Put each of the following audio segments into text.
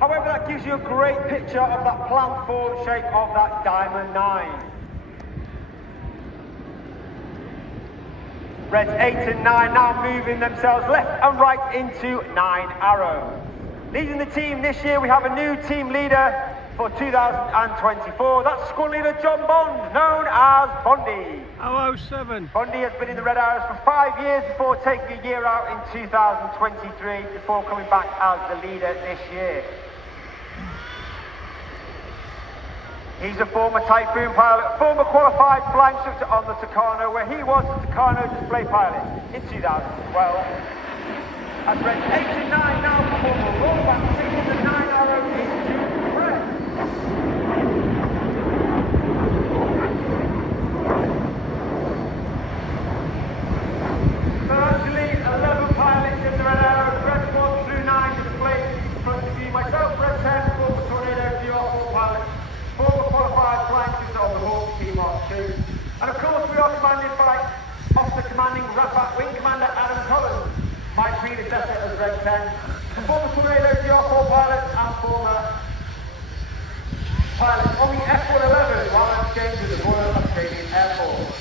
However, that gives you a great picture of that plant form shape of that Diamond 9. Reds 8 and 9 now moving themselves left and right into 9 Arrow. Leading the team this year, we have a new team leader for 2024. That's squad leader John Bond, known as Bondy. 007. Bondy has been in the Red Arrows for 5 years before taking a year out in 2023 before coming back as the leader this year. He's a former Typhoon pilot, former qualified flying instructor on the Tucano, where he was the Tucano display pilot in 2012. As Reds 8 and 9 now perform a rollback signal the 9 Arrow into press. So actually 11 pilots in the Red Arrows, Reds 1 through 9 displayed in front of you. Myself, Red 10, former Tornado GR4 pilot, former qualified flying instructor on the Hawk Team Mark 2. And of course we are commanded by Officer Commanding RAPAC Wing Commander Adam Collins, my predecessor as Red 10, former Tornado GR4 pilot and former pilot on the F-111 while on exchange with the Royal Australian Air Force.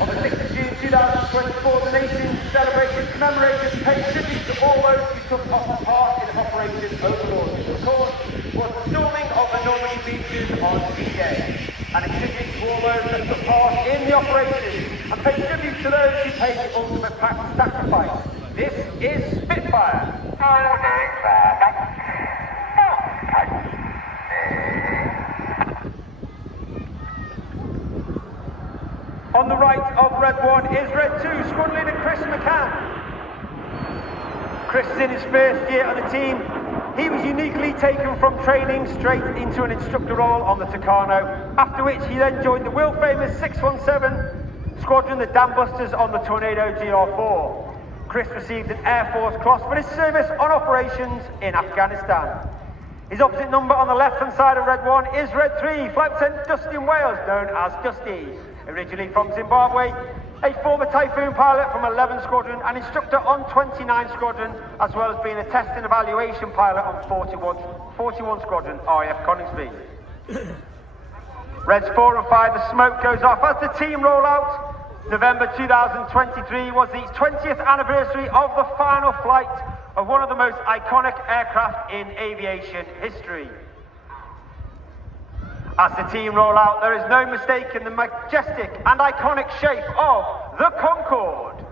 On the 6th of June 2024, the nation celebrated, commemorated and paid tribute to all those who took part in Operation Overlord, which of course was the storming of the Normandy beaches on D-Day. And a tribute to all those that took part in the operation and paid tribute to those who paid the ultimate sacrifice. This is Spitfire. On the right of Red 1 is Red 2, squad leader Chris McCann. Chris is in his first year on the team. He was uniquely taken from training straight into an instructor role on the Tucano, after which he then joined the world famous 617 squadron, the Dam Busters, on the Tornado GR4. Chris received an Air Force Cross for his service on operations in Afghanistan. His opposite number on the left-hand side of Red 1 is Red 3, Flight Lieutenant Dustin Wales, known as Dusty. Originally from Zimbabwe, a former Typhoon pilot from 11 Squadron, an instructor on 29 Squadron, as well as being a test and evaluation pilot on 41 Squadron, RAF Coningsby. Reds 4 and 5, the smoke goes off as the team roll out. November 2023 was the 20th anniversary of the final flight of one of the most iconic aircraft in aviation history. As the team roll out, there is no mistaking the majestic and iconic shape of the Concorde.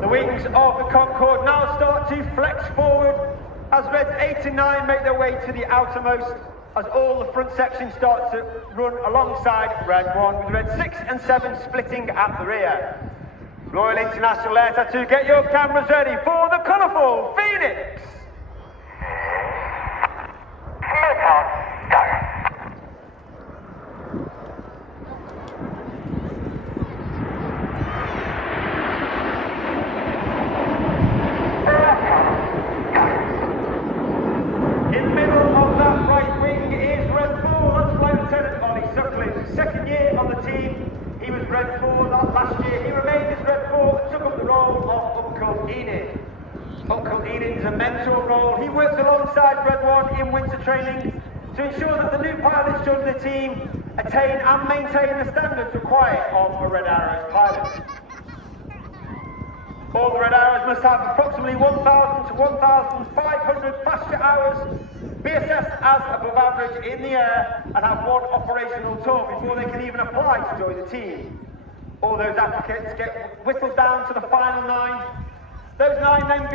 The wings of the Concorde now start to flex forward as Reds 8 and 9 make their way to the outermost, as all the front section starts to run alongside Red 1, with Reds 6 and 7 splitting at the rear. Royal International Air Tattoo, get your cameras ready for the colourful Phoenix! Second year on the team, he was Red 4 last year. He remained as Red 4 and took up the role of Uncle Enid. Uncle Enid is a mentor role. He works alongside Red 1 in winter training to ensure that the new pilots joining the team attain and maintain the standards required of a Red Arrows pilot. All the Red Arrows must have approximately 1,000 to 1,500 passenger hours, be assessed as above average in the air, and have one operational tour before they can even apply to join the team. All those applicants get whittled down to the final 9. Those 9 then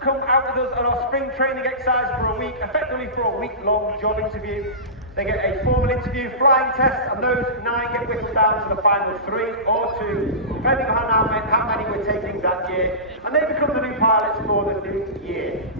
come out with us on our spring training exercise for a week, effectively for a week-long job interview. They get a formal interview, flying test, and those 9 get whittled down to the final 3 or 2, depending on how many we're taking that year, and they become the new pilots for the new year.